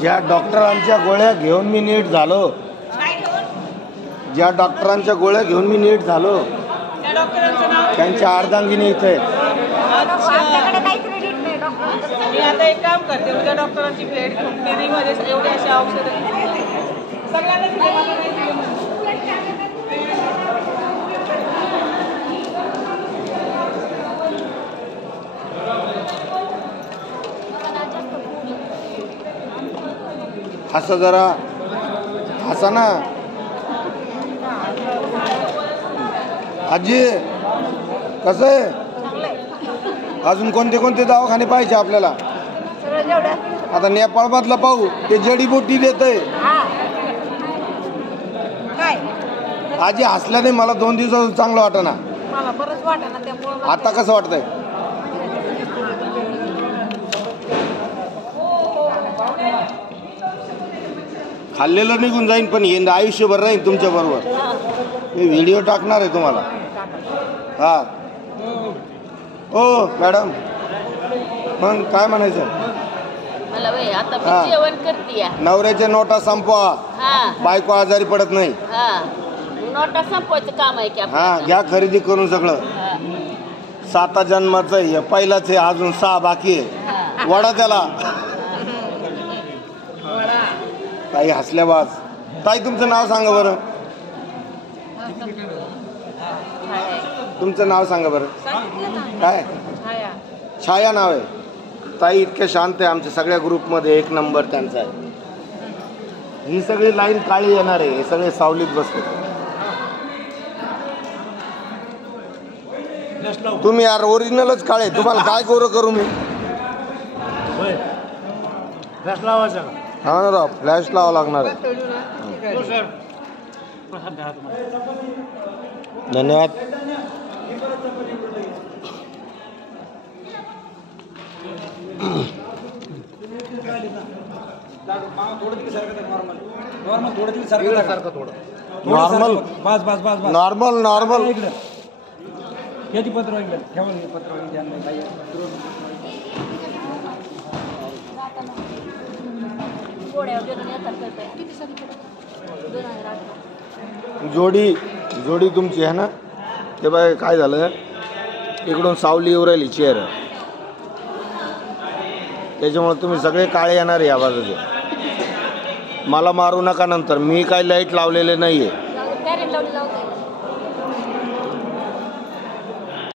ज्या डॉक्टरांच्या गोळ्या घेऊन मी नीट झालो, ज्या डॉक्टरांच्या गोळ्या घेऊन मी नीट झालो, त्यांच्या अर्धांगिनी इथे मी आता एक काम करते, उद्या डॉक्टरांची भेट घेऊन फ्रीमध्ये एवढे असे औषधं सगळ्यांना हसा जरा, हसा ना आजी. कसं आहे? अजून कोणते कोणते दवाखाने पाहिजे आपल्याला? आता नेपाळमधलं पाहू, ते जडीबुटी देत आहे. आजी हसल्याने मला 2 दिवसापासून चांगलं वाटना. मला बरंच वाटना त्यामुळे. आता कसं वाटतंय? खाल्लेलं निघून जाईन, पण हे आयुष्यभर राहीन तुमच्या बरोबर. मी व्हिडिओ टाकणार आहे तुम्हाला. हा ओ मॅडम, मग काय म्हणायचं? मला आता मी जेवण करते. नवऱ्याच्या नोटा संपवा, बायको आजारी पडत नाही. नोटा संपवायचं काम आहे की? हा, घ्या खरेदी करून सगळं. 7 जन्माचं आहे, पहिलाच आहे, अजून 6 बाकी आहे. वडा त्याला. ताई हसल्या बाज. ताई तुमचं नाव सांगा बरं. तुमचं नाव सांगा बरं. काय? छाया नाव आहे. ताई इतक्या शांत आहे, आमच्या सगळ्या ग्रुपमध्ये 1 नंबर त्यांचा आहे. ही सगळी लाईन काळी येणार आहे, हे सगळे सावलीत बसते. तुम्ही यार ओरिजिनलच काळे, तुम्हाला काय करू मी? हा ना राव, फ्लॅश लावा लागणार आहे. धन्यवाद. नॉर्मल याची पत्र जोडी तुमची आहे ना? ते बाय काय झालं, इकडून सावली येऊ राहिली चेअर, त्याच्यामुळे तुम्ही सगळे काळे येणार या बाजूचे. मला मारू नका नंतर, मी काय लाईट लावलेले नाहीये.